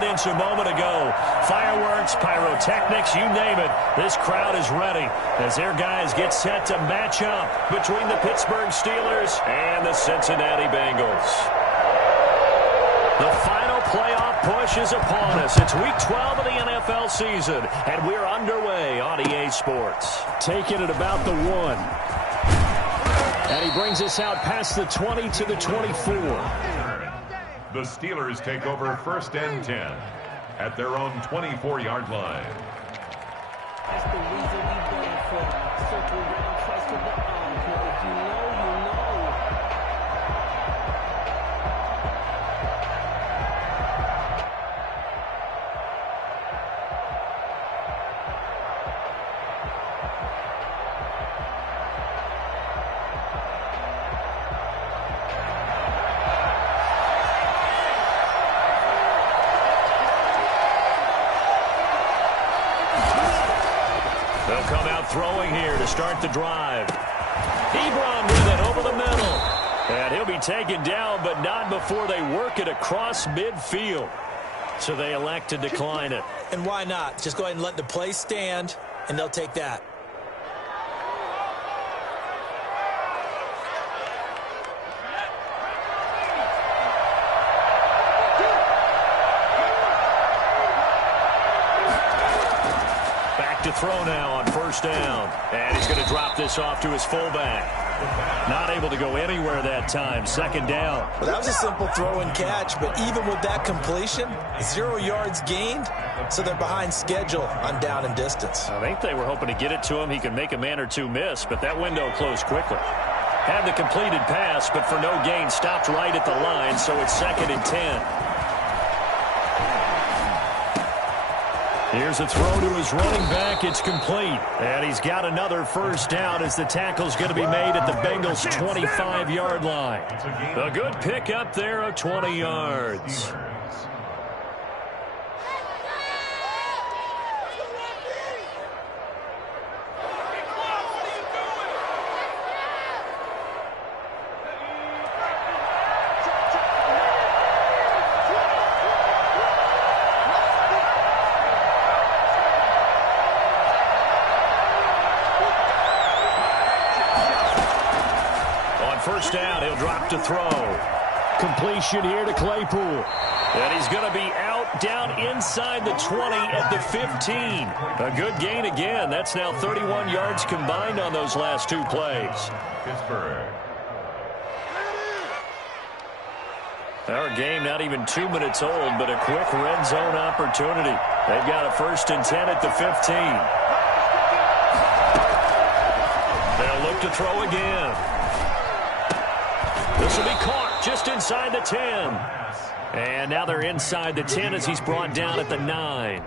confidence a moment ago. Fireworks, pyrotechnics, you name it. This crowd is ready as their guys get set to match up between the Pittsburgh Steelers and the Cincinnati Bengals. The final playoff push is upon us. It's Week 12 of the NFL season, and we're underway on EA Sports. Taking it about the 1. And he brings us out past the 20 to the 24. The Steelers take over 1st and 10 at their own 24-yard line. That's the reason we banned for circle round trust with the arm. Because if you know, you know. They'll come out throwing here to start the drive. Ebron with it over the middle. And he'll be taken down, but not before they work it across midfield. So they elect to decline it. And why not? Just go ahead and let the play stand, and they'll take that. To throw now on 1st down. And he's going to drop this off to his fullback. Not able to go anywhere that time. 2nd down. Well, that was a simple throw and catch, but even with that completion, 0 yards gained, so they're behind schedule on down and distance. I think they were hoping to get it to him. He could make a man or two miss, but that window closed quickly. Had the completed pass, but for no gain, stopped right at the line, so it's 2nd and 10. Here's a throw to his running back. It's complete. And he's got another 1st down as the tackle's going to be made at the Bengals' 25-yard line. A good pickup there of 20 yards. Down, he'll drop to throw. Completion here to Claypool. And he's going to be out down inside the 20 at the 15. A good gain again. That's now 31 yards combined on those last 2 plays. Pittsburgh. Our game not even 2 minutes old, but a quick red zone opportunity. They've got a 1st and 10 at the 15. They'll look to throw again. This will be caught just inside the 10. And now they're inside the 10 as he's brought down at the 9.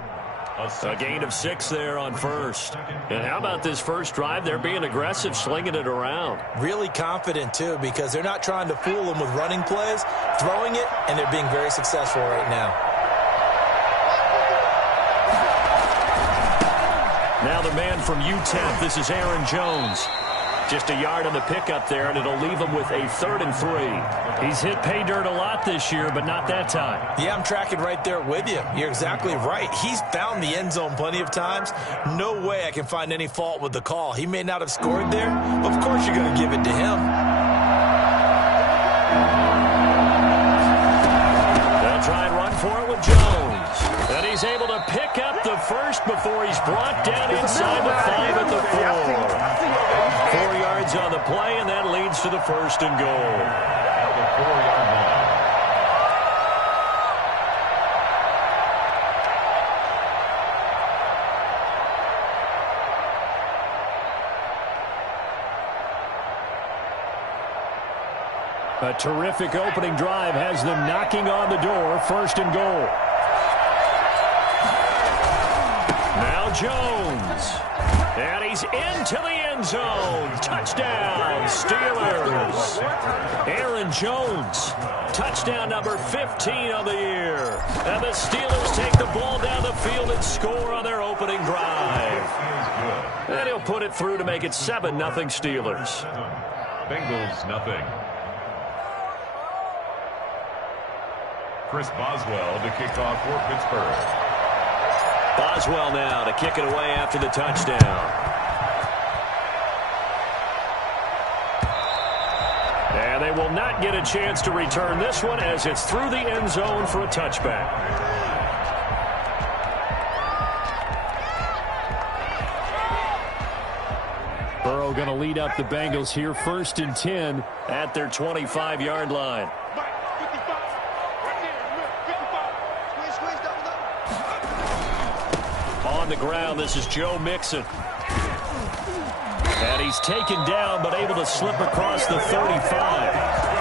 A gain of 6 there on 1st. And how about this first drive? They're being aggressive, slinging it around. Really confident, too, because they're not trying to fool them with running plays, throwing it, and they're being very successful right now. Now the man from UTEP, this is Aaron Jones. Just a yard on the pickup there, and it'll leave him with a 3rd and 3. He's hit pay dirt a lot this year, but not that time. Yeah, I'm tracking right there with you. You're exactly right. He's found the end zone plenty of times. No way I can find any fault with the call. He may not have scored there. Of course you're going to give it to him. They'll try and run for it with Jones. And he's able to pick up the 1st before he's brought down inside the 5 at the 4. 4 yards on the play, and that leads to the 1st and goal. The 4-yard line. A terrific opening drive has them knocking on the door. 1st and goal. Now Jones. And he's into the end zone. Touchdown, Steelers. Aaron Jones. Touchdown number 15 of the year. And the Steelers take the ball down the field and score on their opening drive. And he'll put it through to make it 7-0 Steelers. Bengals, nothing. Chris Boswell to kick off for Pittsburgh. Boswell now to kick it away after the touchdown. And they will not get a chance to return this one as it's through the end zone for a touchback. Burrow going to lead up the Bengals here, 1st and 10 at their 25-yard line. On the ground, this is Joe Mixon. And he's taken down, but able to slip across the 35.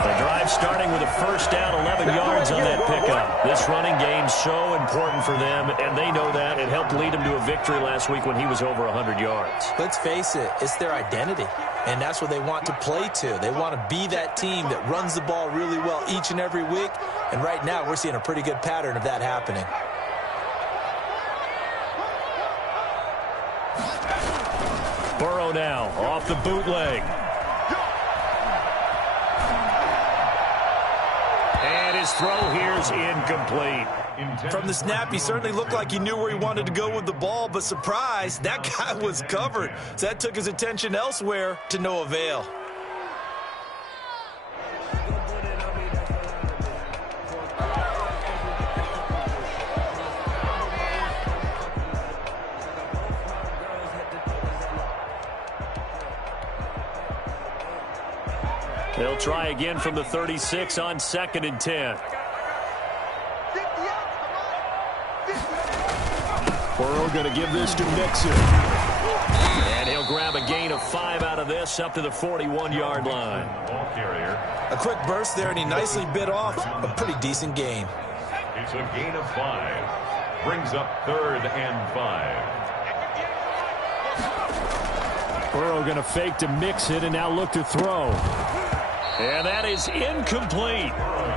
The drive starting with a 1st down, 11 yards on that pickup. This running game so important for them, and they know that. It helped lead them to a victory last week when he was over 100 yards. Let's face it, it's their identity, and that's what they want to play to. They want to be that team that runs the ball really well each and every week, and right now we're seeing a pretty good pattern of that happening. Burrow now off the bootleg. And his throw here is incomplete. From the snap, he certainly looked like he knew where he wanted to go with the ball, but surprise, that guy was covered. So that took his attention elsewhere to no avail. They'll try again from the 36 on 2nd and 10. Burrow going to give this to Mixon. And he'll grab a gain of 5 out of this up to the 41-yard line. Ball carrier. A quick burst there, and he nicely bit off a pretty decent gain. It's a gain of 5. Brings up 3rd and 5. Burrow going to fake to Mixon and now look to throw. And that is incomplete.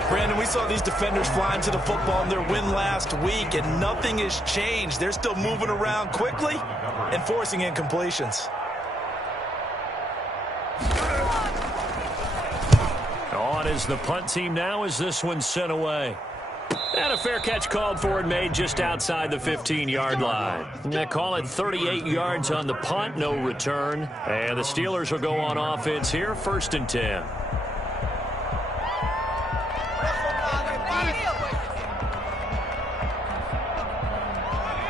Brandon, we saw these defenders flying to the football in their win last week, and nothing has changed. They're still moving around quickly and forcing incompletions. On is the punt team now as this one's sent away. And a fair catch called for and made just outside the 15-yard line. They call it 38 yards on the punt, no return. And the Steelers will go on offense here, 1st and 10.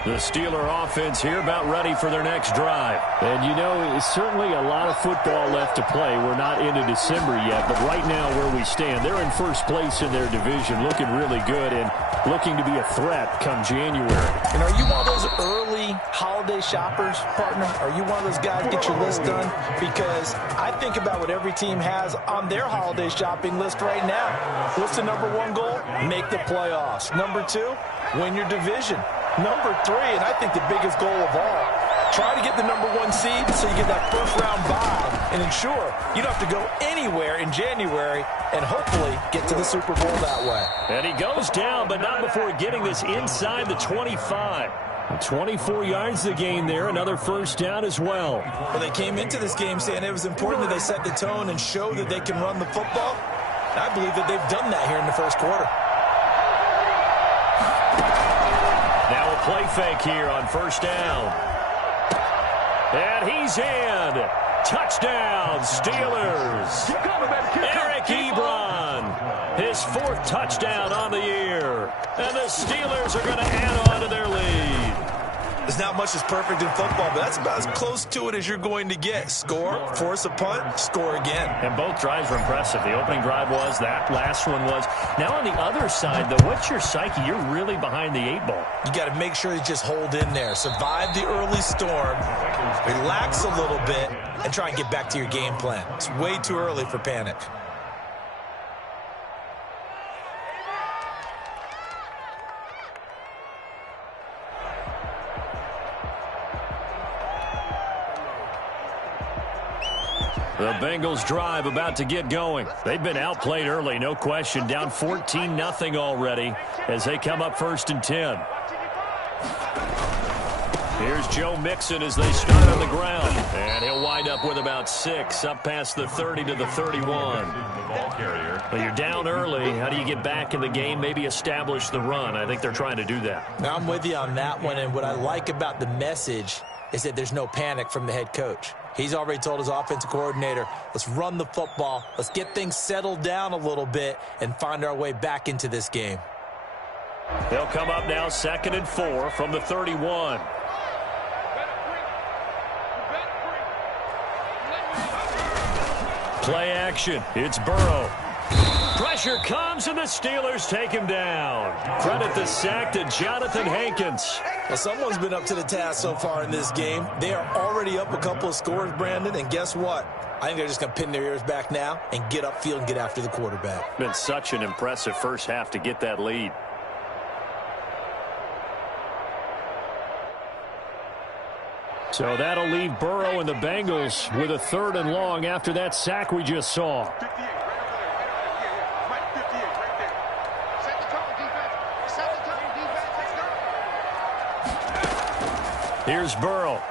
The Steeler offense here about ready for their next drive. And, you know, it's certainly a lot of football left to play. We're not into December yet, but right now where we stand, they're in 1st place in their division, looking really good and looking to be a threat come January. And are you one of those early holiday shoppers, partner? Are you one of those guys get your list done? Because I think about what every team has on their holiday shopping list right now. What's the #1 goal? Make the playoffs. #2, win your division. #3, and I think the biggest goal of all, try to get the #1 seed so you get that 1st-round bye and ensure you don't have to go anywhere in January and hopefully get to the Super Bowl that way. And he goes down, but not before getting this inside the 25. 24 yards the gain there, another 1st down as well. Well, they came into this game saying it was important that they set the tone and show that they can run the football. And I believe that they've done that here in the 1st quarter. Now a play fake here on 1st down. And he's in. Touchdown, Steelers. Eric Ebron, his 4th touchdown on the year. And the Steelers are going to add on to their lead. There's not much that's perfect in football, but that's about as close to it as you're going to get. Score, force a punt, score again. And both drives were impressive. The opening drive was, that last one was. Now on the other side, though, what's your psyche? You're really behind the 8 ball. You got to make sure you just hold in there. Survive the early storm, relax a little bit, and try and get back to your game plan. It's way too early for panic. The Bengals drive about to get going. They've been outplayed early, no question. Down 14-0 already as they come up 1st and 10. Here's Joe Mixon as they start on the ground. And he'll wind up with about 6, up past the 30 to the 31. Well, you're down early. How do you get back in the game, maybe establish the run? I think they're trying to do that. Now, I'm with you on that one, and what I like about the message is that there's no panic from the head coach. He's already told his offensive coordinator, let's run the football, let's get things settled down a little bit and find our way back into this game. They'll come up now 2nd and 4 from the 31. Play action. It's Burrow. Pressure comes, and the Steelers take him down. Credit the sack to Jonathan Hankins. Well, someone's been up to the task so far in this game. They are already up a couple of scores, Brandon, and guess what? I think they're just going to pin their ears back now and get upfield and get after the quarterback. Been such an impressive first half to get that lead. So that'll leave Burrow and the Bengals with a 3rd and long after that sack we just saw. Here's Burrow.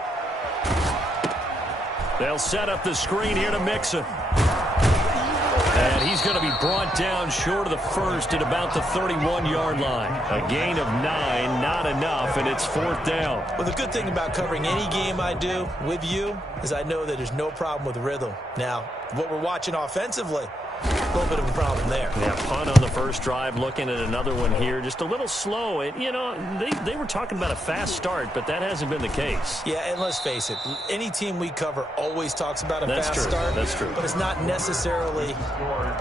They'll set up the screen here to Mixon. And he's going to be brought down short of the first at about the 31-yard line. A gain of 9, not enough, and it's 4th down. Well, the good thing about covering any game I do with you is I know that there's no problem with rhythm. Now, what we're watching offensively, a little bit of a problem there. Yeah, punt on the first drive, looking at another one here. Just a little slow. You know, they were talking about a fast start, but that hasn't been the case. Yeah, and let's face it, any team we cover always talks about a fast start. That's true. But it's not necessarily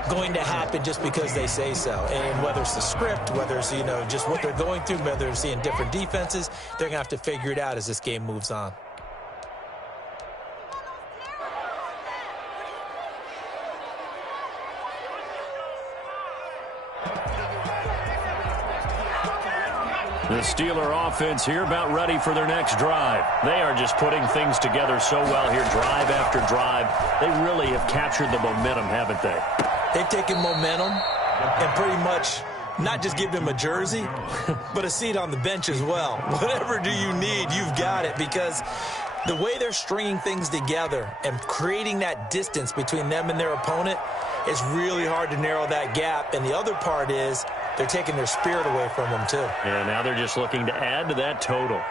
going to happen just because they say so. And whether it's the script, whether it's, you know, just what they're going through, whether it's seeing different defenses, they're going to have to figure it out as this game moves on. The Steeler offense here about ready for their next drive. They are just putting things together so well here, drive after drive. They really have captured the momentum, haven't they? They've taken momentum and pretty much not just given him a jersey, but a seat on the bench as well. Whatever do you need, you've got it, because the way they're stringing things together and creating that distance between them and their opponent, it's really hard to narrow that gap. And the other part is they're taking their spirit away from them, too. Yeah, now they're just looking to add to that total.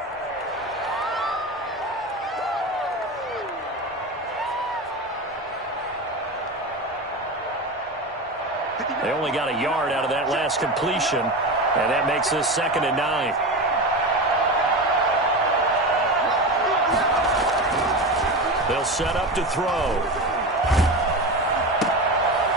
They only got a yard out of that last completion, and that makes this 2nd and 9. They'll set up to throw.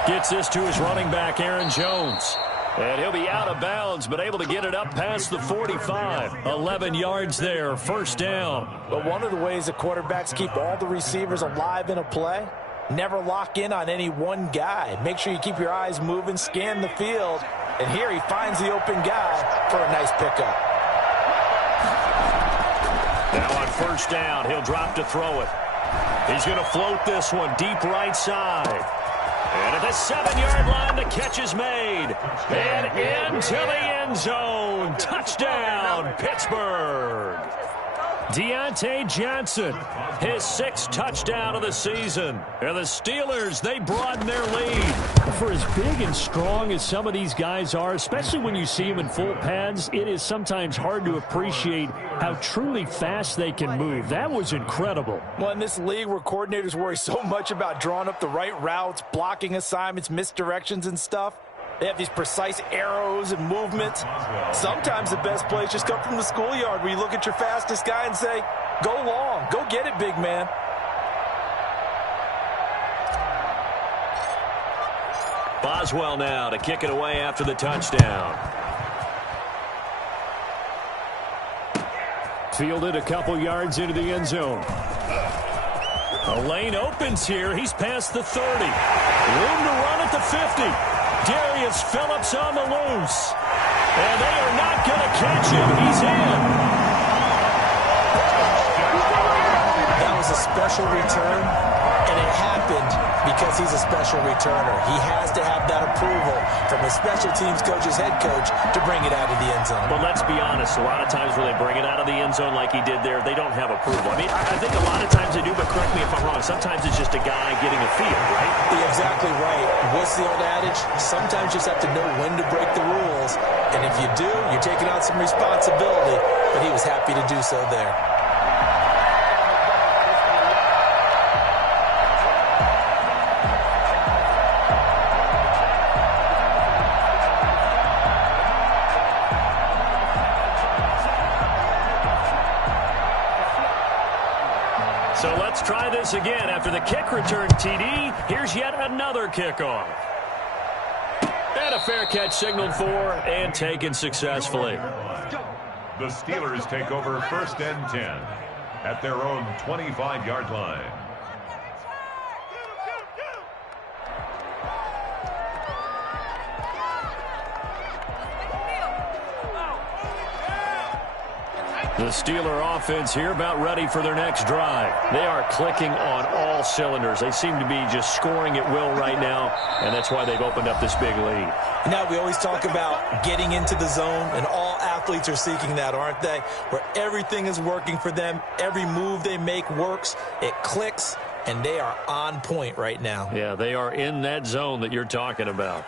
Gets this to his running back, Aaron Jones. And he'll be out of bounds, but able to get it up past the 45. 11 yards there, 1st down. But one of the ways that quarterbacks keep all the receivers alive in a play, never lock in on any one guy. Make sure you keep your eyes moving, scan the field. And here he finds the open guy for a nice pickup. Now on 1st down, he'll drop to throw it. He's going to float this one deep right side. And at the 7-yard line, the catch is made. And into the end zone. Touchdown, Pittsburgh. Deontay Johnson, his 6th touchdown of the season. And the Steelers, they broaden their lead. For as big and strong as some of these guys are, especially when you see them in full pads, it is sometimes hard to appreciate how truly fast they can move. That was incredible. Well, in this league where coordinators worry so much about drawing up the right routes, blocking assignments, misdirections and stuff, they have these precise arrows and movements. Sometimes the best plays just come from the schoolyard where you look at your fastest guy and say, go long, go get it, big man. Boswell now to kick it away after the touchdown. Fielded a couple yards into the end zone. A lane opens here. He's past the 30. Room to run at the 50. Darius Phillips on the loose. And they are not going to catch him. He's in. That was a special return. And it happened because he's a special returner. He has to have that approval from his special teams coach's head coach to bring it out of the end zone. But let's be honest, a lot of times when they bring it out of the end zone like he did there, they don't have approval. I mean, I think a lot of times they do, but correct me if I'm wrong. Sometimes it's just a guy getting a feel, right? You're exactly right. What's the old adage? Sometimes you just have to know when to break the rules. And if you do, you're taking on some responsibility. But he was happy to do so there. So let's try this again. After the kick return TD, here's yet another kickoff. And a fair catch signaled for and taken successfully. The Steelers take over 1st and 10 at their own 25-yard line. The Steeler offense here about ready for their next drive. They are clicking on all cylinders. They seem to be just scoring at will right now, and that's why they've opened up this big lead. Now, we always talk about getting into the zone, and all athletes are seeking that, aren't they? Where everything is working for them. Every move they make works. It clicks, and they are on point right now. Yeah, they are in that zone that you're talking about.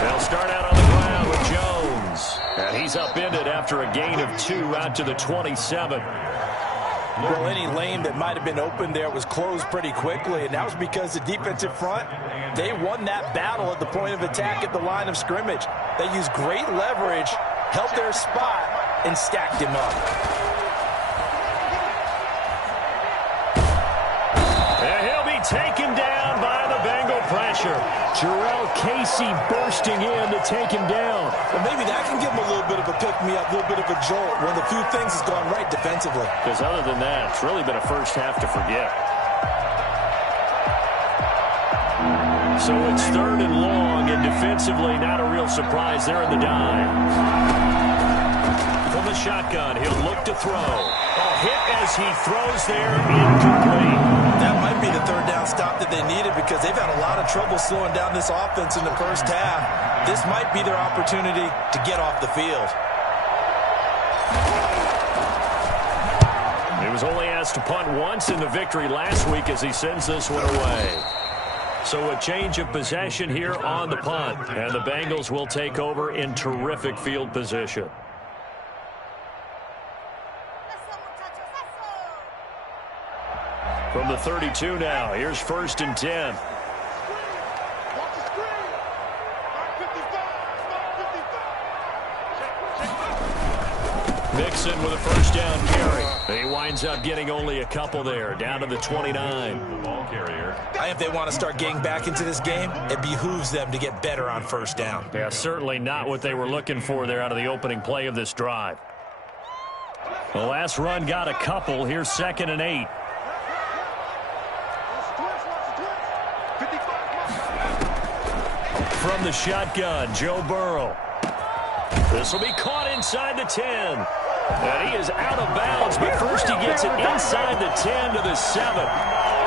They'll start out on the ground with Jones. And he's upended after a gain of 2 out to the 27. Well, any lane that might have been open there was closed pretty quickly, and that was because the defensive front, they won that battle at the point of attack at the line of scrimmage. They used great leverage, held their spot, and stacked him up. And he'll be taken down by the Bengal pressure. Jarrell Casey bursting in to take him down. Well, maybe that can give him a little bit of a pick-me-up, a little bit of a jolt when the few things has gone right defensively. Because other than that, it's really been a first half to forget. So it's 3rd and long, and defensively not a real surprise there in the dive. From the shotgun, he'll look to throw. Hit as he throws there, incomplete. That might be the 3rd down stop that they needed because they've had a lot of trouble slowing down this offense in the first half. This might be their opportunity to get off the field. He was only asked to punt once in the victory last week as he sends this one away. So a change of possession here on the punt, and the Bengals will take over in terrific field position. From the 32 now, here's 1st and 10. Mixon with a first down carry. He winds up getting only a couple there, down to the 29. The ball carrier. If they want to start getting back into this game, it behooves them to get better on 1st down. Yeah, certainly not what they were looking for there out of the opening play of this drive. The last run got a couple. Here's 2nd and 8. From the shotgun, Joe Burrow. This will be caught inside the 10. And he is out of bounds, but first he gets it inside the 10 to the 7.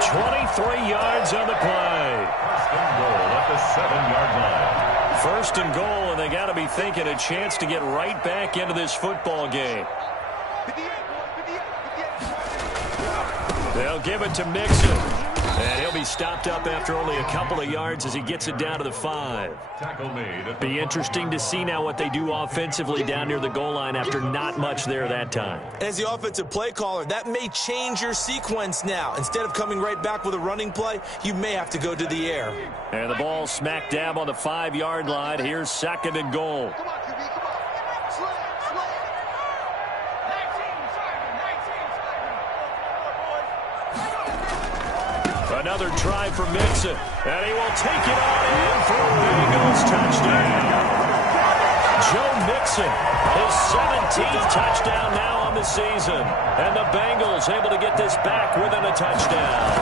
23 yards on the play. 1st and goal at the 7-yard line. 1st and goal, and they got to be thinking a chance to get right back into this football game. They'll give it to Mixon. And he'll be stopped up after only a couple of yards as he gets it down to the 5. Tackle made. Be interesting to see now what they do offensively down near the goal line after not much there that time. As the offensive play caller, that may change your sequence now. Instead of coming right back with a running play, you may have to go to the air. And the ball smack dab on the 5-yard line. Here's 2nd and goal. Another try for Mixon, and he will take it on in for a Bengals touchdown. Joe Mixon, his 17th touchdown now on the season, and the Bengals able to get this back within a touchdown.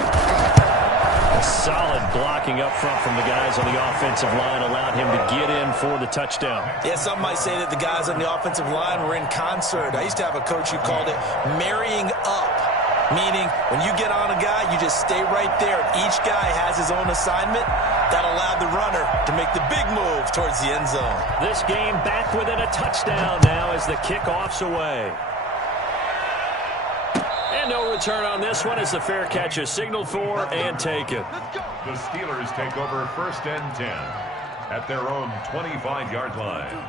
Solid blocking up front from the guys on the offensive line allowed him to get in for the touchdown. Yeah, some might say that the guys on the offensive line were in concert. I used to have a coach who called it marrying up, meaning when you get on a guy, you just stay right there. Each guy has his own assignment. That allowed the runner to make the big move towards the end zone. This game back within a touchdown now as the kickoff's away. And no return on this one as the fair catch is signaled for and taken. The Steelers take over 1st and 10 at their own 25-yard line.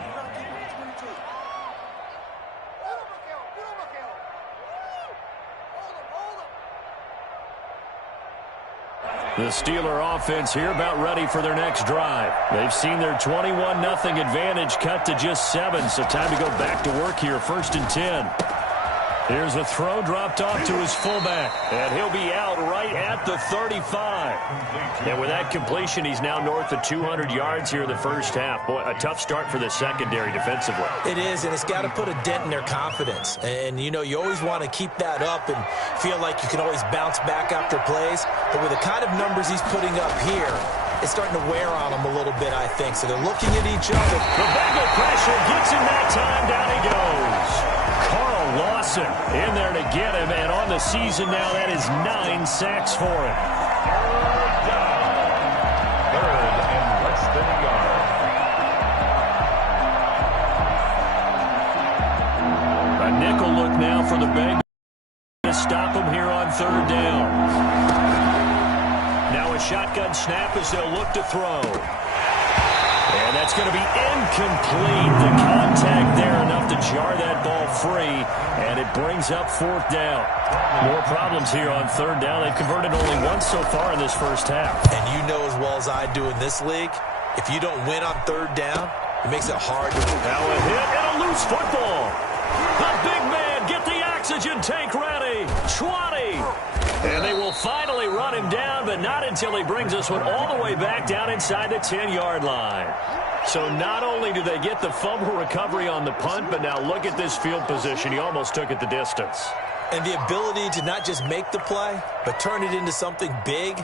The Steeler offense here about ready for their next drive. They've seen their 21-0 advantage cut to just 7, so time to go back to work here, 1st and 10. Here's a throw dropped off to his fullback, and he'll be out right at the 35. And with that completion, he's now north of 200 yards here in the first half. Boy, a tough start for the secondary defensively. It is, and it's got to put a dent in their confidence. And, you know, you always want to keep that up and feel like you can always bounce back after plays. But with the kind of numbers he's putting up here, it's starting to wear on them a little bit, I think. So they're looking at each other. The Bengal pressure gets him that time. Down he goes. Carl Lawson in there to get him, and on the season now, that is 9 sacks for him. Third and less than a yard. A nickel look now for the Bengals to stop him here on 3rd down. Now a shotgun snap as they'll look to throw. And that's going to be incomplete. The contact there enough to jar that ball free, and it brings up 4th down. More problems here on 3rd down. They've converted only once so far in this first half. And you know as well as I do in this league, if you don't win on 3rd down, it makes it hard to win. Now a hit and a loose football. The big man, get the oxygen tank ready. 20. And they will finally run him down, but not until he brings this one all the way back down inside the 10-yard line. So not only do they get the fumble recovery on the punt, but now look at this field position. He almost took it the distance. And the ability to not just make the play, but turn it into something big,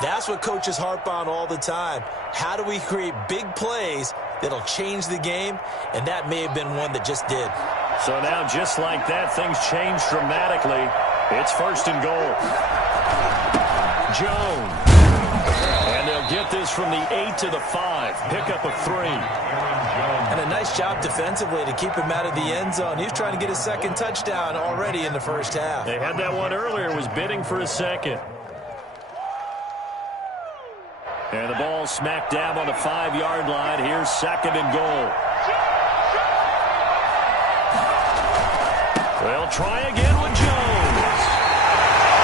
that's what coaches harp on all the time. How do we create big plays that'll change the game? And that may have been one that just did. So now just like that, things change dramatically. It's 1st and goal. Jones. And they'll get this from the 8 to the 5. Pickup of 3. And a nice job defensively to keep him out of the end zone. He was trying to get his 2nd touchdown already in the first half. They had that one earlier, was bidding for a 2nd. And the ball smack dab on the 5-yard line. Here's 2nd and goal. They'll try again with Jones.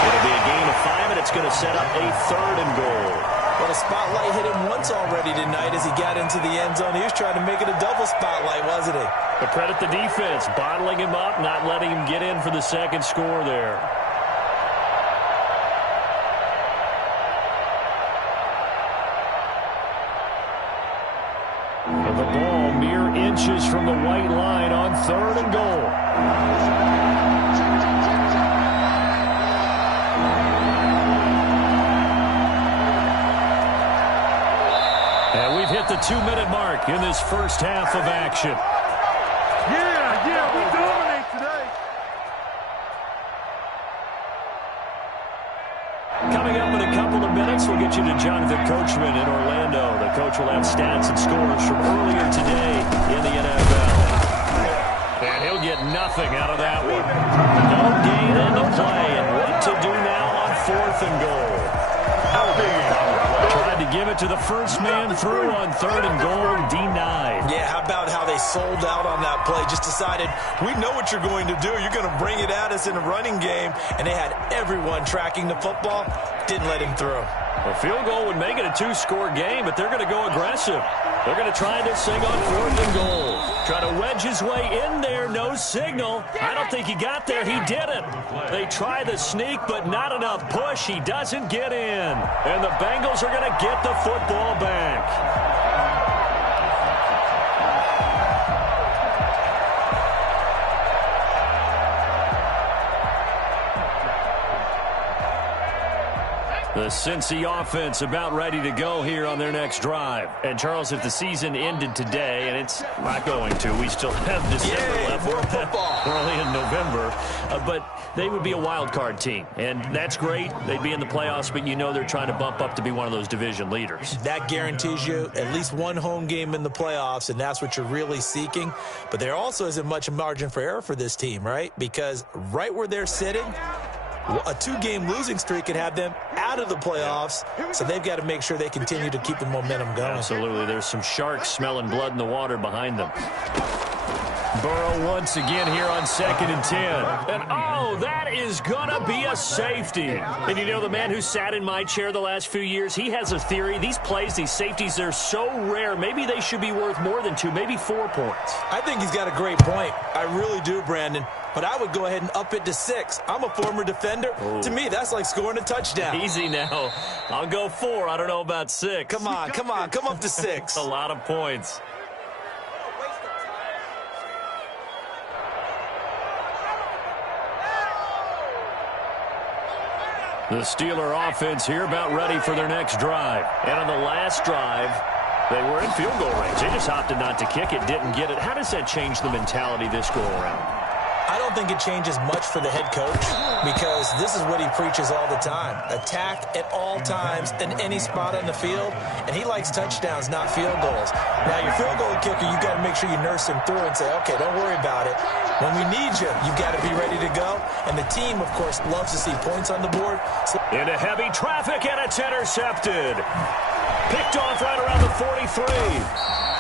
It'll be a gain of 5, and it's going to set up a 3rd and goal. Well, the spotlight hit him once already tonight as he got into the end zone. He was trying to make it a double spotlight, wasn't he? But credit the defense, bottling him up, not letting him get in for the 2nd score there. The ball mere inches from the white line on 3rd and goal. And we've hit the 2-minute mark in this first half of action. Yeah, we dominate today. Coming up in a couple of minutes, we'll get you to Jonathan Coachman in Orlando. The coach will have stats and scores from earlier today in the NFL. And he'll get nothing out of that one. No gain on the play, and what to do now on 4th and goal. Tried to give it to the first man through on 3rd and goal, denied. Yeah, how about how they sold out on that play? Just decided, we know what you're going to do. You're going to bring it at us in a running game. And they had everyone tracking the football. Didn't let him through. A field goal would make it a 2-score game, but they're going to go aggressive. They're going to try this thing on 4th and goal. Try to wedge his way in there, no signal. I don't think he got there. He didn't. They try the sneak, but not enough push. He doesn't get in. And the Bengals are going to get the football back. The Cincy offense about ready to go here on their next drive. And, Charles, if the season ended today, and it's not going to, we still have December left. More football. We're only in November. But they would be a wild card team. And that's great. They'd be in the playoffs, but you know they're trying to bump up to be one of those division leaders. That guarantees you at least one home game in the playoffs, and that's what you're really seeking. But there also isn't much margin for error for this team, right? Because right where they're sitting, a 2-game losing streak could have them out of the playoffs, so they've got to make sure they continue to keep the momentum going. Absolutely. There's some sharks smelling blood in the water behind them. Burrow once again here on 2nd and 10. And, oh, that is going to be a safety. And you know, the man who sat in my chair the last few years, he has a theory. These plays, these safeties, they're so rare. Maybe they should be worth more than 2, maybe 4 points. I think he's got a great point. I really do, Brandon. But I would go ahead and up it to 6. I'm a former defender. Oh. To me, that's like scoring a touchdown. Easy now. I'll go 4. I don't know about 6. Come on. Come up to 6. A lot of points. The Steeler offense here about ready for their next drive. And on the last drive, they were in field goal range. They just opted not to kick it, didn't get it. How does that change the mentality this go around? I don't think it changes much for the head coach because this is what he preaches all the time. Attack at all times in any spot on the field, and he likes touchdowns, not field goals. Now, your field goal kicker, you've got to make sure you nurse him through and say, okay, don't worry about it. When we need you, you've got to be ready to go. And the team, of course, loves to see points on the board. Into heavy traffic, and it's intercepted. Picked off right around the 43.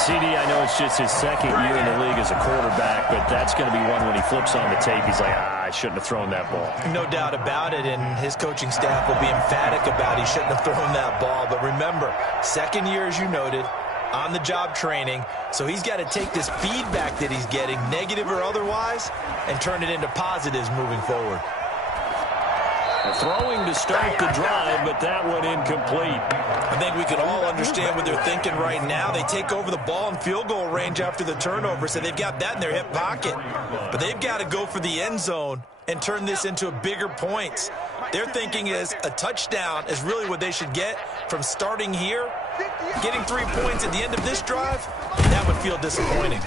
CD, I know it's just his 2nd year in the league as a quarterback, but that's going to be one when he flips on the tape. He's like, I shouldn't have thrown that ball. No doubt about it, and his coaching staff will be emphatic about he shouldn't have thrown that ball. But remember, 2nd year, as you noted, on-the-job training, so he's got to take this feedback that he's getting, negative or otherwise, and turn it into positives moving forward. Throwing to start the drive, but that one incomplete. I think we can all understand what they're thinking right now. They take over the ball in field goal range after the turnover, so they've got that in their hip pocket. But they've got to go for the end zone and turn this into a bigger points. Their thinking is a touchdown is really what they should get from starting here. Getting 3 points at the end of this drive, that would feel disappointing.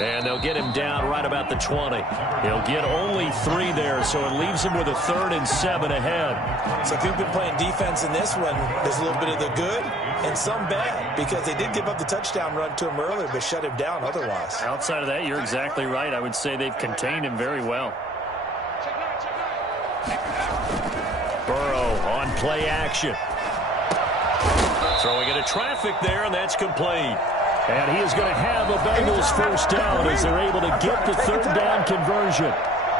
And they'll get him down right about the 20. He'll get only 3 there, so it leaves him with a 3rd and 7 ahead. So if you've been playing defense in this one, there's a little bit of the good and some bad, because they did give up the touchdown run to him earlier, but shut him down otherwise. Outside of that, you're exactly right. I would say they've contained him very well. Burrow on play action. Throwing into traffic there, and that's complete. And he is going to have a Bengals 1st down as they're able to get the 3rd down conversion.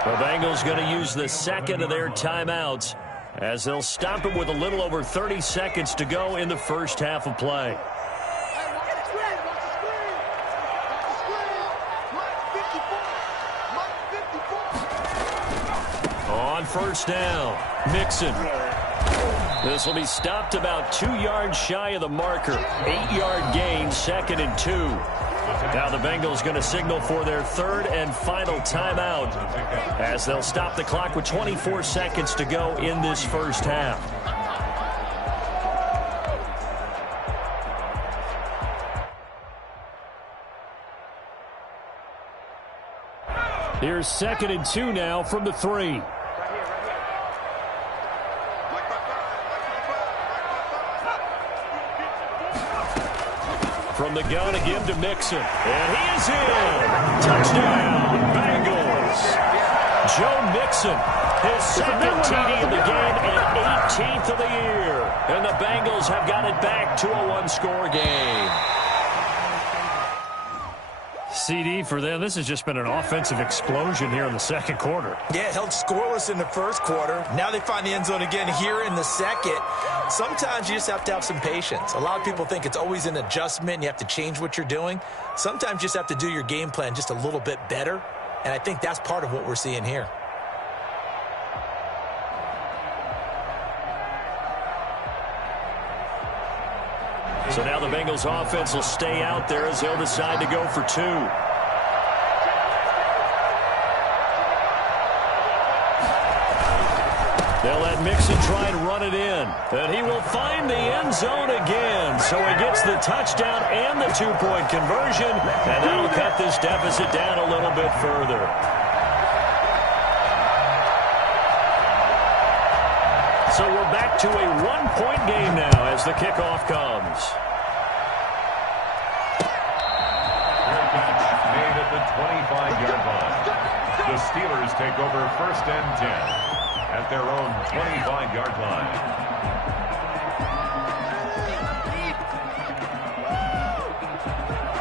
The Bengals going to use the 2nd of their timeouts as they'll stop it with a little over 30 seconds to go in the first half of play. On 1st down, Mixon. This will be stopped about 2 yards shy of the marker. 8-yard gain, 2nd and 2. Now the Bengals going to signal for their 3rd and final timeout as they'll stop the clock with 24 seconds to go in this first half. Here's 2nd and 2 now from the 3. From the gun again to Mixon. And he is in. Touchdown, Bengals. Joe Mixon, his 2nd TD in the game and 18th of the year. And the Bengals have got it back to a 1-score game. CD for them, this has just been an offensive explosion here in the 2nd quarter. Yeah, held scoreless in the 1st quarter. Now they find the end zone again here in the 2nd. Sometimes you just have to have some patience. A lot of people think it's always an adjustment. You have to change what you're doing. Sometimes you just have to do your game plan just a little bit better. And I think that's part of what we're seeing here. So now the Bengals offense will stay out there as they'll decide to go for 2. They'll let Mixon try and run it in. And he will find the end zone again. So he gets the touchdown and the two-point conversion. And that'll cut this deficit down a little bit further. So we're back to a one-point game now as the kickoff comes. Made at the 25-yard line. The Steelers take over first and 10. At their own 25-yard line.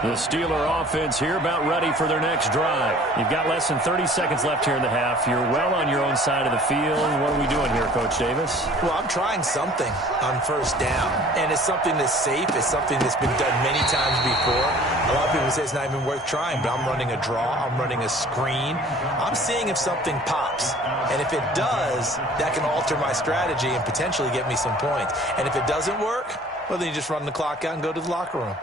The Steeler offense here about ready for their next drive. You've got less than 30 seconds left here in the half. You're well on your own side of the field. What are we doing here, Coach Davis? Well, I'm trying something on first down, and it's something that's safe. It's something that's been done many times before. A lot of people say it's not even worth trying, but I'm running a draw. I'm running a screen. I'm seeing if something pops, and if it does, that can alter my strategy and potentially get me some points. And if it doesn't work, well, then you just run the clock out and go to the locker room.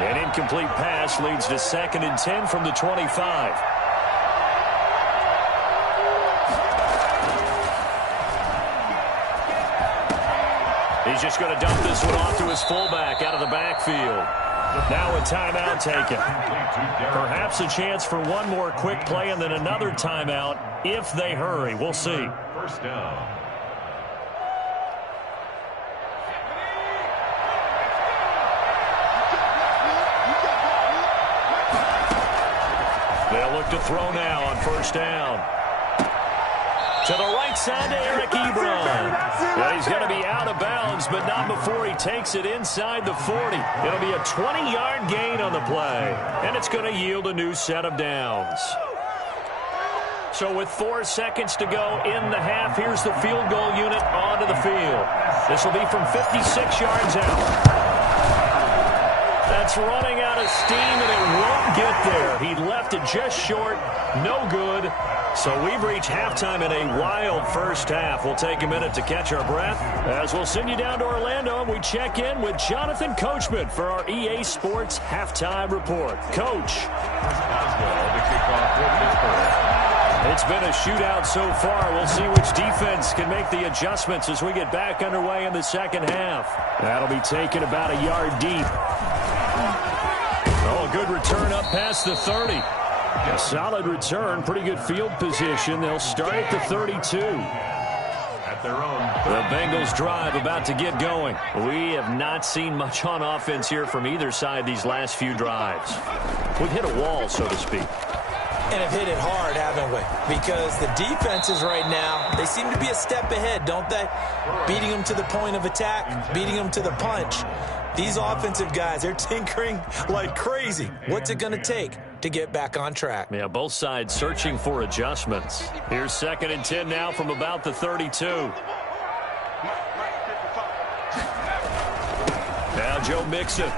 An incomplete pass leads to 2nd and 10 from the 25. He's just going to dump this one off to his fullback out of the backfield. Now a timeout taken. Perhaps a chance for one more quick play and then another timeout if they hurry. We'll see. First down. They'll look to throw now on first down. To the right side to Eric Ebron. Well, he's going to be out of bounds, but not before he takes it inside the 40. It'll be a 20-yard gain on the play, and it's going to yield a new set of downs. So with 4 seconds to go in the half, here's the field goal unit onto the field. This will be from 56 yards out. That's running out of steam, and it won't get there. He left it just short. No good. So we've reached halftime in a wild first half. We'll take a minute to catch our breath as we'll send you down to Orlando, and we check in with Jonathan Coachman for our EA Sports Halftime Report. Coach. It's been a shootout so far. We'll see which defense can make the adjustments as we get back underway in the second half. That'll be taken about a yard deep. Oh, a good return up past the 30. A solid return, pretty good field position. They'll start at the 32. At their own. The Bengals drive about to get going. We have not seen much on offense here from either side these last few drives. We've hit a wall, so to speak. And have hit it hard, haven't we? Because the defenses right now, they seem to be a step ahead, don't they? Beating them to the point of attack, beating them to the punch. These offensive guys, they're tinkering like crazy. What's it going to take to get back on track? Yeah, both sides searching for adjustments. Here's 2nd and 10 now from about the 32. Now Joe Mixon.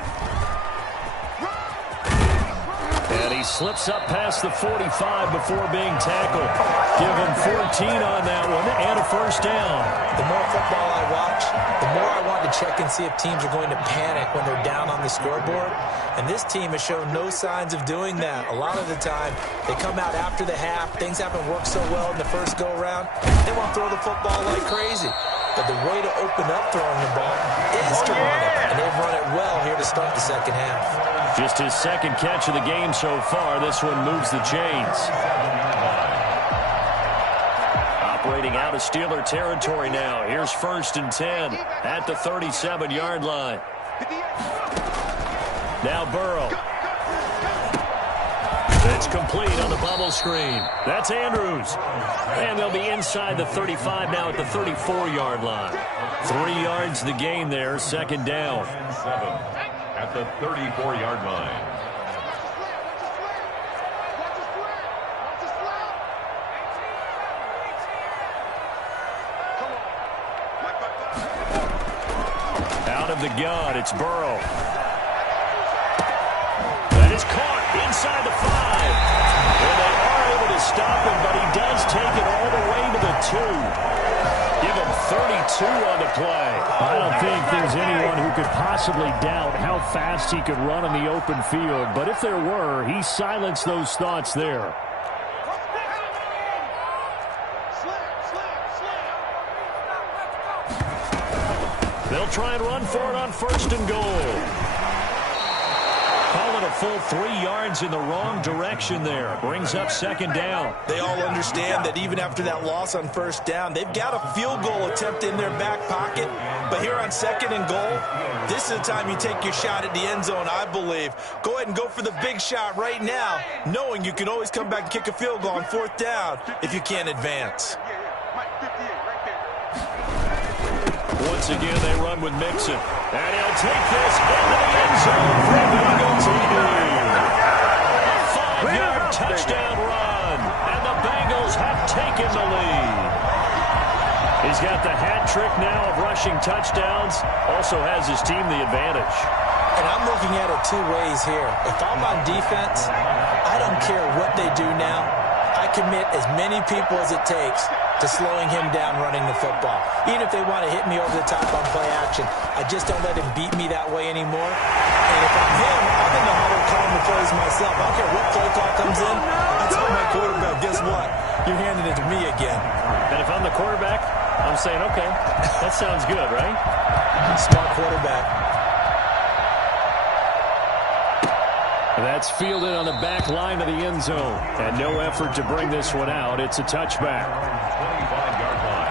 And he slips up past the 45 before being tackled. Give him 14 on that one and a first down. The more football I watch, the more I want to check and see if teams are going to panic when they're down on the scoreboard. And this team has shown no signs of doing that. A lot of the time, they come out after the half. Things haven't worked so well in the first go-around. They want to throw the football like crazy. But the way to open up throwing the ball is to run it. And they've run it well here to start the second half. Just his second catch of the game so far. This one moves the chains. Operating out of Steeler territory now. Here's 1st and 10 at the 37-yard line. Now Burrow. It's complete on the bubble screen. That's Andrews. And they'll be inside the 35 now at the 34-yard line. 3 yards the gain there, 2nd down. At the 34-yard line. Out of the gun, it's Burrow. That is caught inside the 5. And they are able to stop him, but he does take it all the way to the 2. Give him 32 on the play. I don't think there's anyone who could possibly doubt how fast he could run in the open field. But if there were, he silenced those thoughts there. They'll try and run for it on 1st and goal. Call it a full 3 yards in the wrong direction there. Brings up 2nd down. They all understand that even after that loss on 1st down, they've got a field goal attempt in their back pocket. But here on 2nd and goal, this is the time you take your shot at the end zone, I believe. Go ahead and go for the big shot right now, knowing you can always come back and kick a field goal on 4th down if you can't advance. Once again, they run with Mixon. And he'll take this into the end zone for a Bengal TD. A 5-yard touchdown run. And the Bengals have taken the lead. He's got the hat trick now of rushing touchdowns. Also has his team the advantage. And I'm looking at it 2 ways here. If I'm on defense, I don't care what they do now. I commit as many people as it takes to slowing him down running the football. Even if they want to hit me over the top on play action, I just don't let him beat me that way anymore. And if I'm him, I'm in the huddle calling the plays myself. I don't care what play call comes in. I tell my quarterback, guess what? You're handing it to me again. And if I'm the quarterback, I'm saying, okay, that sounds good, right? Smart quarterback. That's fielded on the back line of the end zone. And no effort to bring this one out. It's a touchback. 25-yard line.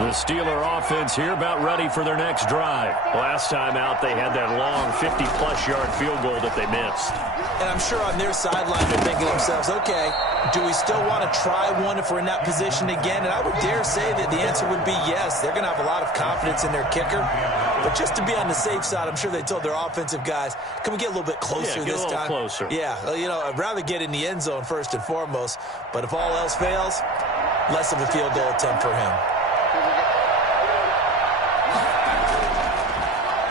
The Steeler offense here about ready for their next drive. Last time out, they had that long 50-plus yard field goal that they missed. And I'm sure on their sideline they're thinking to themselves, okay, do we still want to try one if we're in that position again? And I would dare say that the answer would be yes. They're going to have a lot of confidence in their kicker. But just to be on the safe side, I'm sure they told their offensive guys, can we get a little bit closer this time? Closer. Yeah, you know, I'd rather get in the end zone first and foremost. But if all else fails, less of a field goal attempt for him.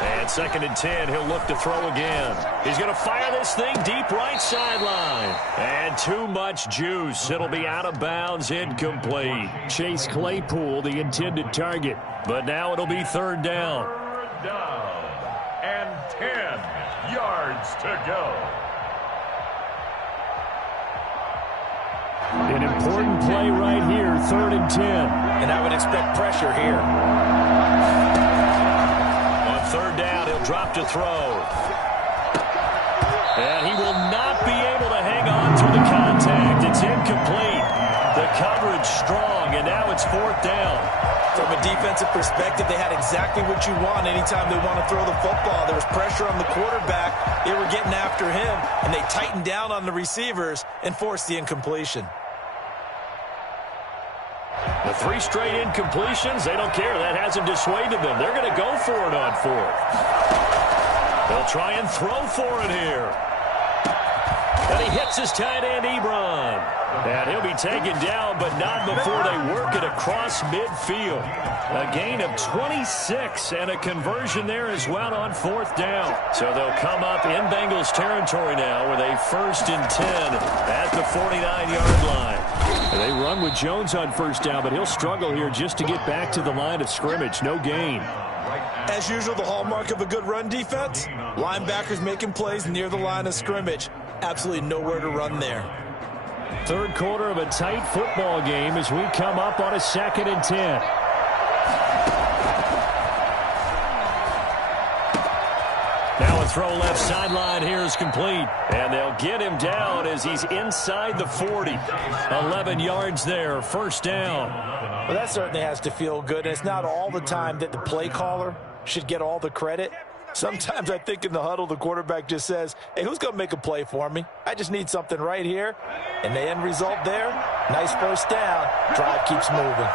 And 2nd and 10, he'll look to throw again. He's going to fire this thing deep right sideline. And too much juice. It'll be out of bounds, incomplete. Chase Claypool, the intended target. But now it'll be 3rd down. 3rd down and 10 yards to go. An important play right here, 3rd and 10. And I would expect pressure here. 3rd down, he'll drop to throw. And he will not be able to hang on through the contact. It's incomplete. The coverage strong, and now it's 4th down. From a defensive perspective, they had exactly what you want anytime they want to throw the football. There was pressure on the quarterback. They were getting after him, and they tightened down on the receivers and forced the incompletion. The 3 straight incompletions, they don't care. That hasn't dissuaded them. They're going to go for it on 4th. They'll try and throw for it here. And he hits his tight end, Ebron. And he'll be taken down, but not before they work it across midfield. A gain of 26 and a conversion there as well on 4th down. So they'll come up in Bengals territory now with a 1st and 10 at the 49-yard line. They run with Jones on 1st down, but he'll struggle here just to get back to the line of scrimmage. No gain. As usual, the hallmark of a good run defense, linebackers making plays near the line of scrimmage. Absolutely nowhere to run there. 3rd quarter of a tight football game as we come up on a 2nd and 10. Now a throw left sideline here is complete. And they'll get him down as he's inside the 40. 11 yards there, 1st down. Well, that certainly has to feel good. And it's not all the time that the play caller should get all the credit. Sometimes I think in the huddle, the quarterback just says, hey, who's going to make a play for me? I just need something right here. And the end result there, nice 1st down. Drive keeps moving.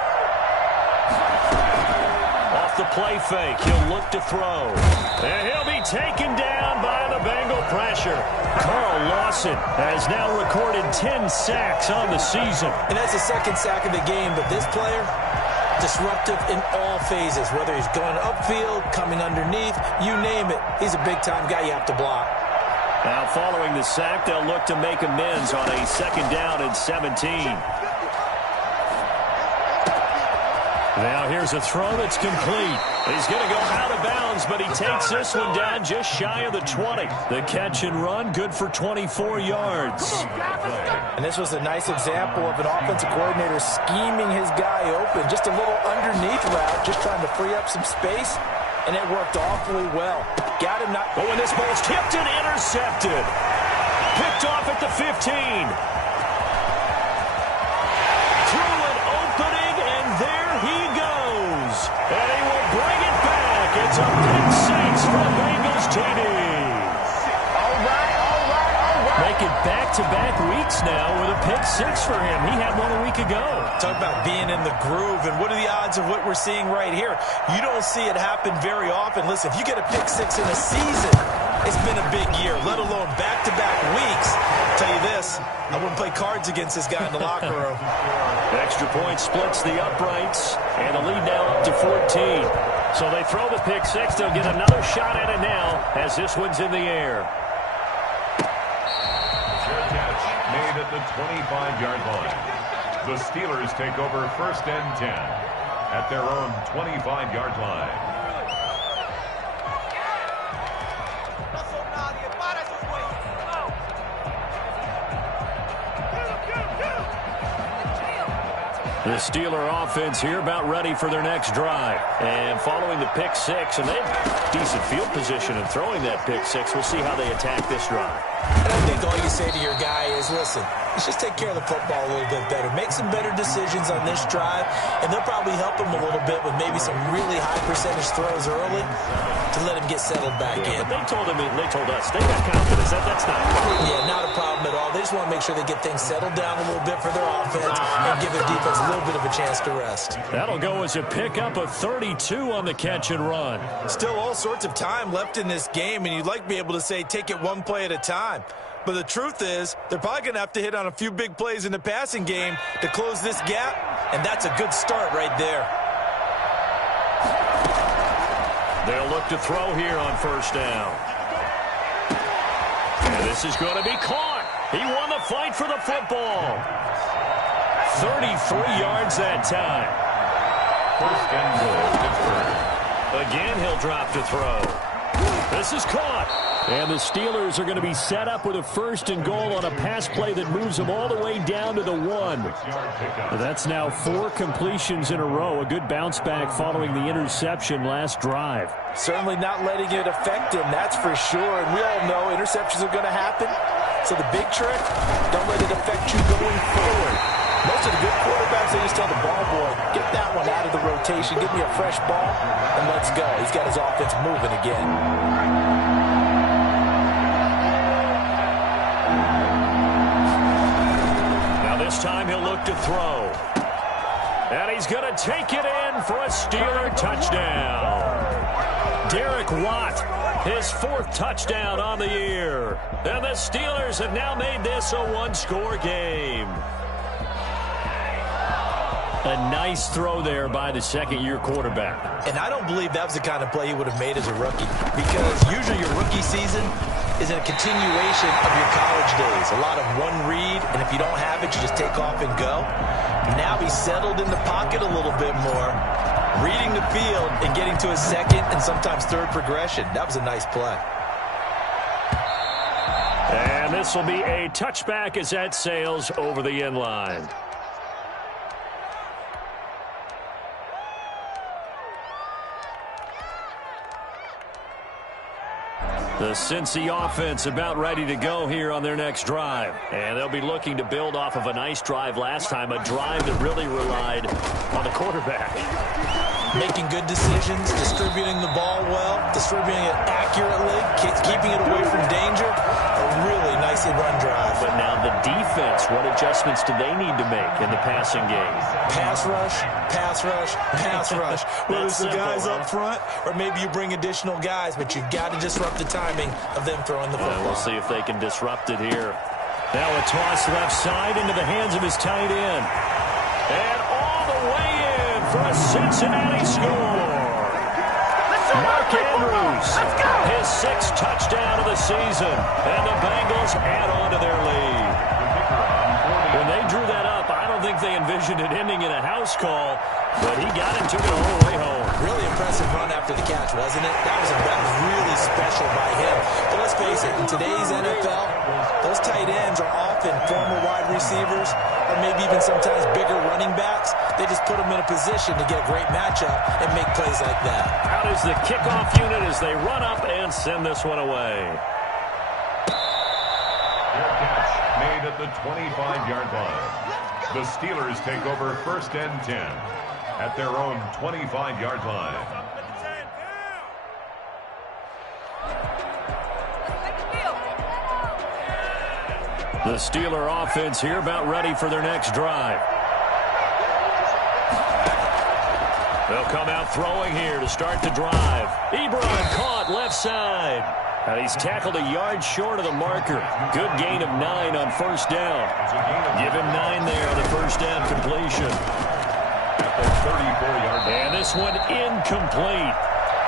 Off off the play fake. He'll look to throw. And he'll be taken down by the Bengal pressure. Carl Lawson has now recorded 10 sacks on the season. And that's the second sack of the game, but this player, disruptive in all phases, whether he's going upfield, coming underneath, you name it. He's a big-time guy you have to block. Now following the sack, they'll look to make amends on a 2nd down and 17. Now here's a throw that's complete. He's going to go out of bounds, but he takes this one down just shy of the 20. The catch and run, good for 24 yards. And this was a nice example of an offensive coordinator scheming his guy open. Just a little underneath route, just trying to free up some space, and it worked awfully well. Got him not. But when this ball's tipped and intercepted. Picked off at the 15. Through an opening, and there he goes. And he will bring it back. It's a pick six from Bengals TD. All right. Make it back-to-back weeks now with a pick six for him. He had one a week ago. Talk about being in the groove, and what are the odds of what we're seeing right here? You don't see it happen very often. Listen, if you get a pick six in a season, it's been a big year, let alone back-to-back weeks. I'll tell you this, I wouldn't play cards against this guy in the locker room. Extra point splits the uprights, and the lead now up to 14. So they throw the pick six. They'll get another shot at it now as this one's in the air. Made at the 25-yard line. The Steelers take over 1st and 10 at their own 25-yard line. The Steeler offense here about ready for their next drive. And following the pick six, and they have decent field position in throwing that pick six. We'll see how they attack this drive. And I think all you say to your guy is, listen, let's just take care of the football a little bit better. Make some better decisions on this drive, and they'll probably help him a little bit with maybe some really high percentage throws early to let him get settled back in. But they told us, they got confidence. That's not a problem. Yeah, not a problem at all. They just want to make sure they get things settled down a little bit for their offense and give their defense a little bit of a chance to rest. That'll go as a pickup of 32 on the catch and run. Still all sorts of time left in this game, and you'd like to be able to say take it one play at a time. But the truth is, they're probably going to have to hit on a few big plays in the passing game to close this gap, and that's a good start right there. They'll look to throw here on 1st down. And this is going to be caught. He won the fight for the football. 33 yards that time. 1st and goal, Pittsburgh. Again, he'll drop to throw. This is caught. And the Steelers are going to be set up with a 1st and goal on a pass play that moves them all the way down to the 1. That's now 4 completions in a row. A good bounce back following the interception last drive. Certainly not letting it affect him, that's for sure. And we all know interceptions are going to happen. So the big trick, don't let it affect you going forward. Most of the good quarterbacks, they just tell the ball boy, get that one out of the rotation, give me a fresh ball, and let's go. He's got his offense moving again. This time he'll look to throw. And he's going to take it in for a Steeler touchdown. Derek Watt, his 4th touchdown on the year. And the Steelers have now made this a 1-score game. A nice throw there by the 2nd-year quarterback. And I don't believe that was the kind of play he would have made as a rookie, because usually your rookie season is a continuation of your college days. A lot of one read, and if you don't have it, you just take off and go. Now he's settled in the pocket a little bit more, reading the field and getting to his 2nd and sometimes 3rd progression. That was a nice play. And this will be a touchback as that sails over the end line. The Cincy offense about ready to go here on their next drive. And they'll be looking to build off of a nice drive last time, a drive that really relied on the quarterback. Making good decisions, distributing the ball well, distributing it accurately, keeping it away from danger. A really nicely run drive. But now the defense, what adjustments do they need to make in the passing game? Pass rush, pass rush, pass rush. Whether it's the guys up front or maybe you bring additional guys, but you've got to disrupt the timing of them throwing the football. We'll see if they can disrupt it here. Now a toss left side into the hands of his tight end. And all the way in for a Cincinnati score. Mark Andrews, his 6th touchdown of the season, and the Bengals add on to their lead. When they drew that up, I don't think they envisioned it ending in a house call, but he got it, took it all the way home. Really impressive run after the catch, wasn't it? That was really special by him. But let's face it, in today's NFL, those tight ends are often former wide receivers or maybe even sometimes bigger running backs. They just put them in a position to get a great matchup and make plays like that. Out is the kickoff unit as they run up and send this one away. Their catch made at the 25-yard line. The Steelers take over 1st and 10 at their own 25-yard line. The Steeler offense here about ready for their next drive. They'll come out throwing here to start the drive. Ebron caught left side. And he's tackled a yard short of the marker. Good gain of 9 on 1st down. Give him 9 there on the 1st down completion. At the 34-yard line. And this one incomplete.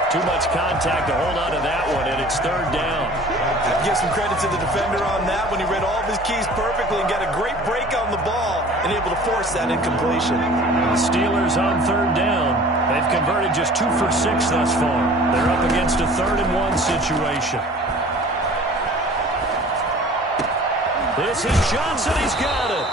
Too much contact to hold on to that one, and it's 3rd down. I'd give some credit to the defender on that when he read all of his keys perfectly and got a great break on the ball and able to force that incompletion. The Steelers on 3rd down. They've converted just 2 for 6 thus far. They're up against a 3rd and 1 situation. This is Johnson. He's got it.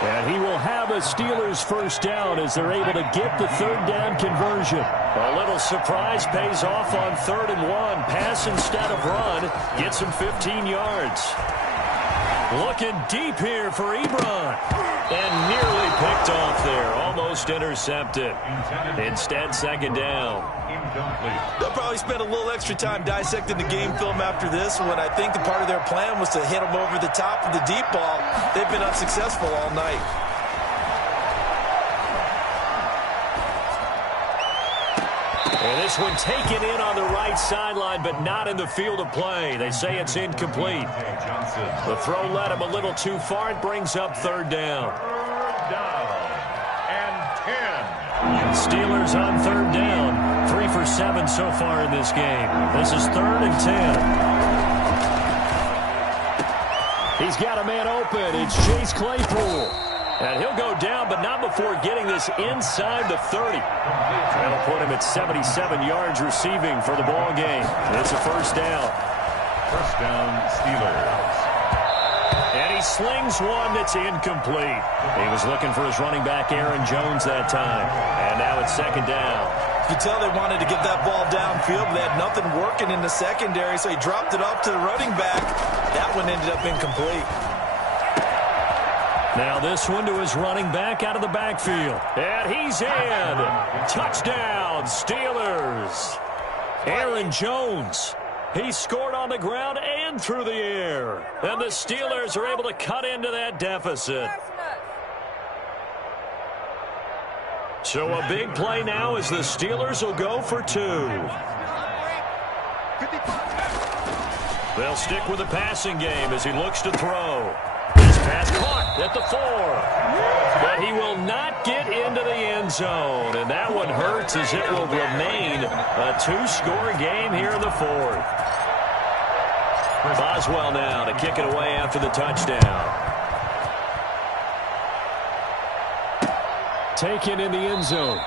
And he will have a Steelers 1st down as they're able to get the 3rd down conversion. A little surprise pays off on 3rd and 1. Pass instead of run. Gets him 15 yards. Looking deep here for Ebron. And nearly picked off there. Almost intercepted. Instead, 2nd down. They'll probably spend a little extra time dissecting the game film after this one. I think the part of their plan was to hit them over the top of the deep ball. They've been unsuccessful all night. And this one taken in on the right sideline, but not in the field of play. They say it's incomplete. The throw led him a little too far. It brings up 3rd down. 3rd down and 10. Steelers on 3rd down. 3 for 7 so far in this game. This is 3rd and 10. He's got a man open. It's Chase Claypool. And he'll go down, but not before getting this inside the 30. That'll put him at 77 yards receiving for the ball game. It's a 1st down. 1st down, Steelers. And he slings one that's incomplete. He was looking for his running back, Aaron Jones, that time. And now it's 2nd down. You could tell they wanted to get that ball downfield, but they had nothing working in the secondary, so he dropped it off to the running back. That one ended up incomplete. Now this one to his running back out of the backfield. And he's in. Touchdown, Steelers. Aaron Jones. He scored on the ground and through the air. And the Steelers are able to cut into that deficit. So a big play now as the Steelers will go for 2. They'll stick with the passing game as he looks to throw. This pass caught at the 4. But he will not get into the end zone. And that one hurts as it will remain a 2-score game here in the 4th. Boswell now to kick it away after the touchdown. Taken in the end zone.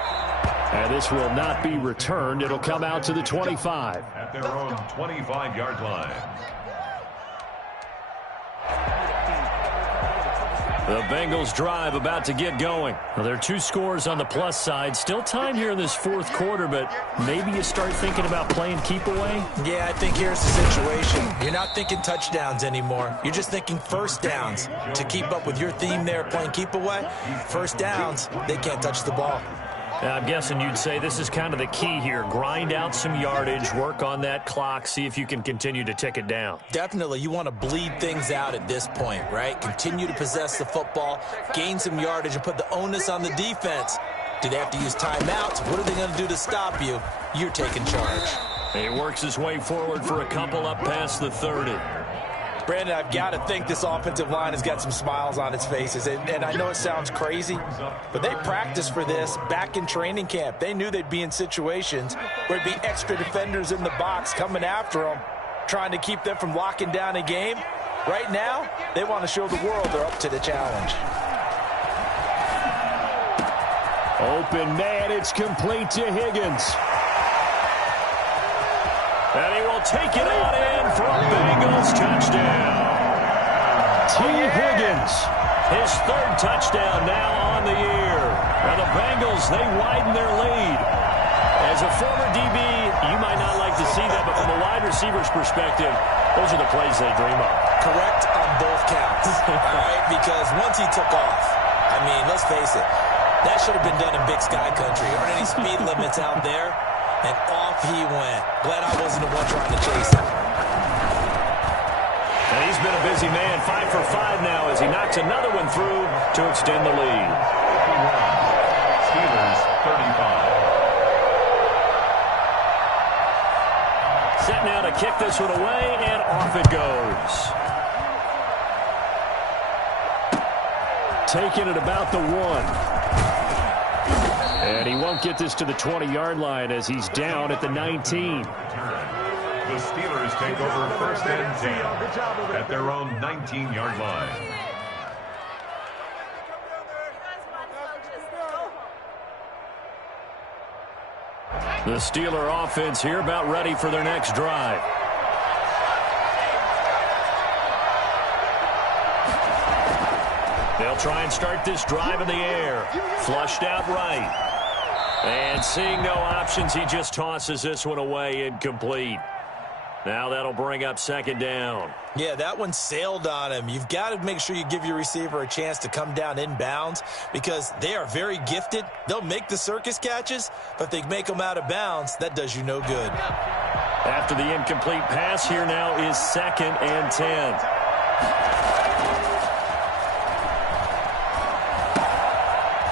And this will not be returned. It'll come out to the 25. At their own 25-yard line. The Bengals drive about to get going. Well, there are 2 scores on the plus side. Still time here in this 4th quarter, but maybe you start thinking about playing keep away? Yeah, I think here's the situation. You're not thinking touchdowns anymore. You're just thinking 1st downs. To keep up with your theme there, playing keep away, 1st downs, they can't touch the ball. I'm guessing you'd say this is kind of the key here. Grind out some yardage, work on that clock, see if you can continue to tick it down. Definitely. You want to bleed things out at this point, right? Continue to possess the football, gain some yardage, and put the onus on the defense. Do they have to use timeouts? What are they going to do to stop you? You're taking charge. He works his way forward for a couple up past the 30. Brandon, I've got to think this offensive line has got some smiles on its faces. And I know it sounds crazy, but they practiced for this back in training camp. They knew they'd be in situations where there'd be extra defenders in the box coming after them, trying to keep them from locking down a game. Right now, they want to show the world they're up to the challenge. Open man, it's complete to Higgins. And he will take it on in for a Bengals touchdown. T. Higgins, his third touchdown now on the year. Now the Bengals, they widen their lead. As a former DB, you might not like to see that, but from a wide receiver's perspective, those are the plays they dream of. Correct on both counts, all right? Because once he took off, I mean, let's face it, that should have been done in Big Sky Country. Aren't any speed limits out there? And off he went. Glad I wasn't the one trying to chase him. And he's been a busy man, 5 for 5 now as he knocks another one through to extend the lead. Steelers 35. Set now to kick this one away, and off it goes. Taking it about the 1. And he won't get this to the 20-yard line as he's down at the 19. The Steelers take over first and 10 at their own 19-yard line. The Steeler offense here about ready for their next drive. They'll try and start this drive in the air. Flushed out right. And seeing no options, he just tosses this one away incomplete. Now that'll bring up second down. Yeah, that one sailed on him. You've got to make sure you give your receiver a chance to come down inbounds because they are very gifted. They'll make the circus catches, but if they make them out of bounds, that does you no good. After the incomplete pass, here now is 2nd and 10.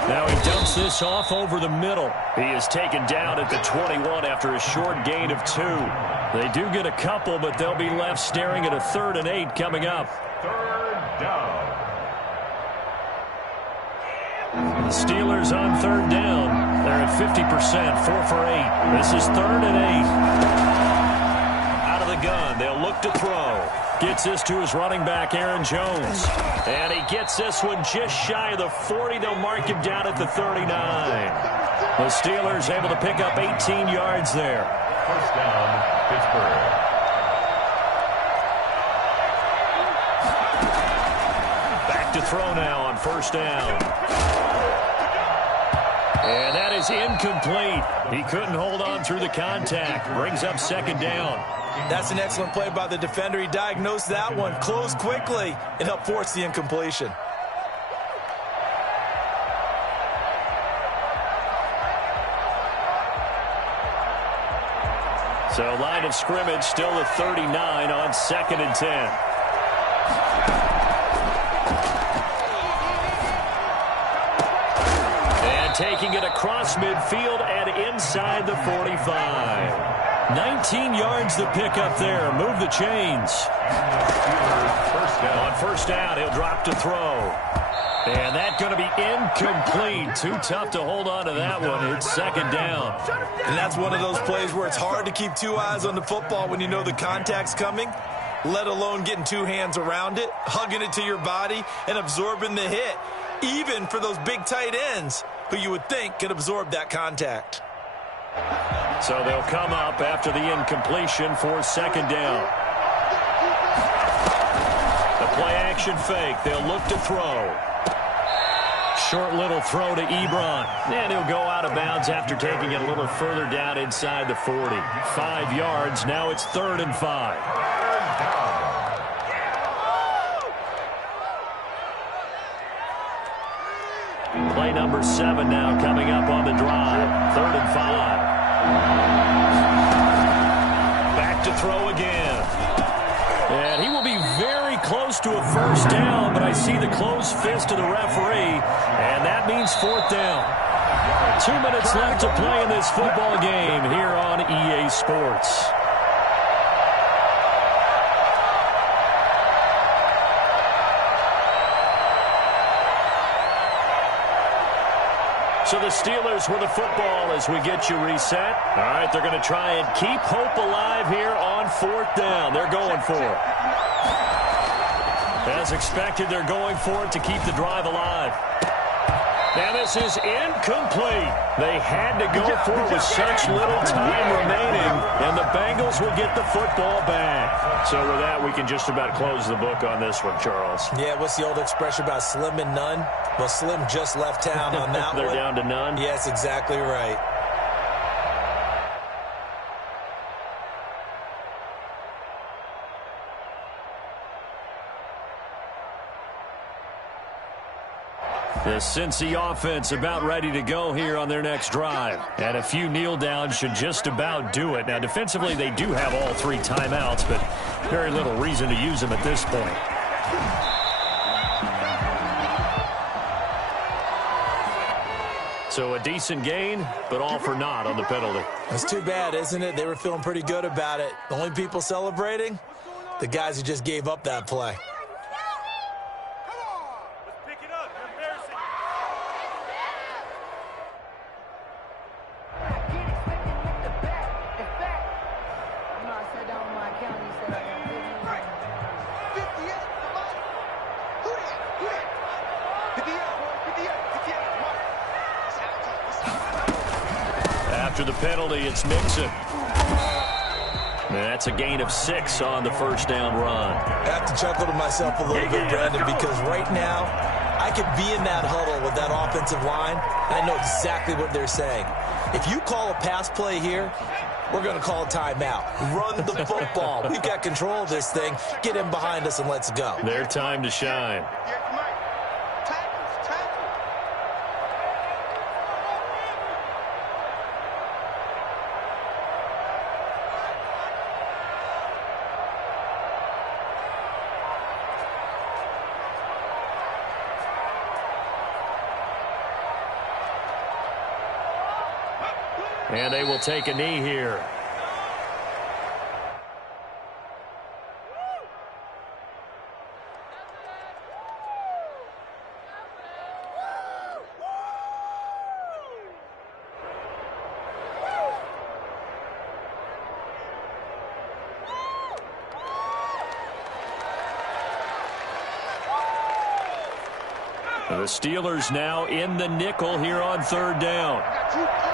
Now he dumps this off over the middle. He is taken down at the 21 after a short gain of 2. They do get a couple, but they'll be left staring at a 3rd and 8 coming up. Third down. The Steelers on 3rd down. They're at 50%, 4 for 8. This is 3rd and 8. Out of the gun, they'll look to throw. Gets this to his running back, Aaron Jones. And he gets this one just shy of the 40. They'll mark him down at the 39. The Steelers able to pick up 18 yards there. First down, Pittsburgh. Back to throw now on 1st down. And that is incomplete. He couldn't hold on through the contact. Brings up 2nd down. That's an excellent play by the defender. He diagnosed that one, closed quickly, and helped force the incompletion. So line of scrimmage still at 39 on 2nd and 10. And taking it across midfield and inside the 45. 19 yards to pick up there. Move the chains. On 1st down, he'll drop to throw. And that's going to be incomplete. Too tough to hold on to that one. It's 2nd down. And that's one of those plays where it's hard to keep 2 eyes on the football when you know the contact's coming, let alone getting 2 hands around it, hugging it to your body, and absorbing the hit, even for those big tight ends who you would think could absorb that contact. So they'll come up after the incompletion for 2nd down. The play-action fake. They'll look to throw. Short little throw to Ebron. And he'll go out of bounds after taking it a little further down inside the 40. 5 yards. Now it's 3rd and 5. Play number 7 now coming up on the drive. 3rd and 5. Back to throw again. And he will be very close to a first down, but I see the closed fist of the referee, and that means 4th down. 2 minutes left to play in this football game here on EA Sports. So the Steelers with the football as we get you reset. All right, they're going to try and keep hope alive here on 4th down. They're going for it. As expected, they're going for it to keep the drive alive. Now this is incomplete. They had to go for it with such little time remaining, and the Bengals will get the football back. So with that, we can just about close the book on this one, Charles. Yeah, what's the old expression about slim and none? Well, Slim just left town on that They're one. down to none? Yes, exactly right. The Cincy offense about ready to go here on their next drive. And a few kneel downs should just about do it. Now, defensively, they do have all 3 timeouts, but very little reason to use them at this point. So a decent gain, but all for naught on the penalty. That's too bad, isn't it? They were feeling pretty good about it. The only people celebrating? The guys who just gave up that play. After the penalty, it's Mixon. That's a gain of 6 on the first down run. I have to chuckle to myself a little bit, Brandon, because right now I could be in that huddle with that offensive line, and I know exactly what they're saying. If you call a pass play here, we're going to call a timeout. Run the football. We've got control of this thing. Get in behind us and let's go. Their time to shine. And they will take a knee here. The Steelers now in the nickel here on 3rd down.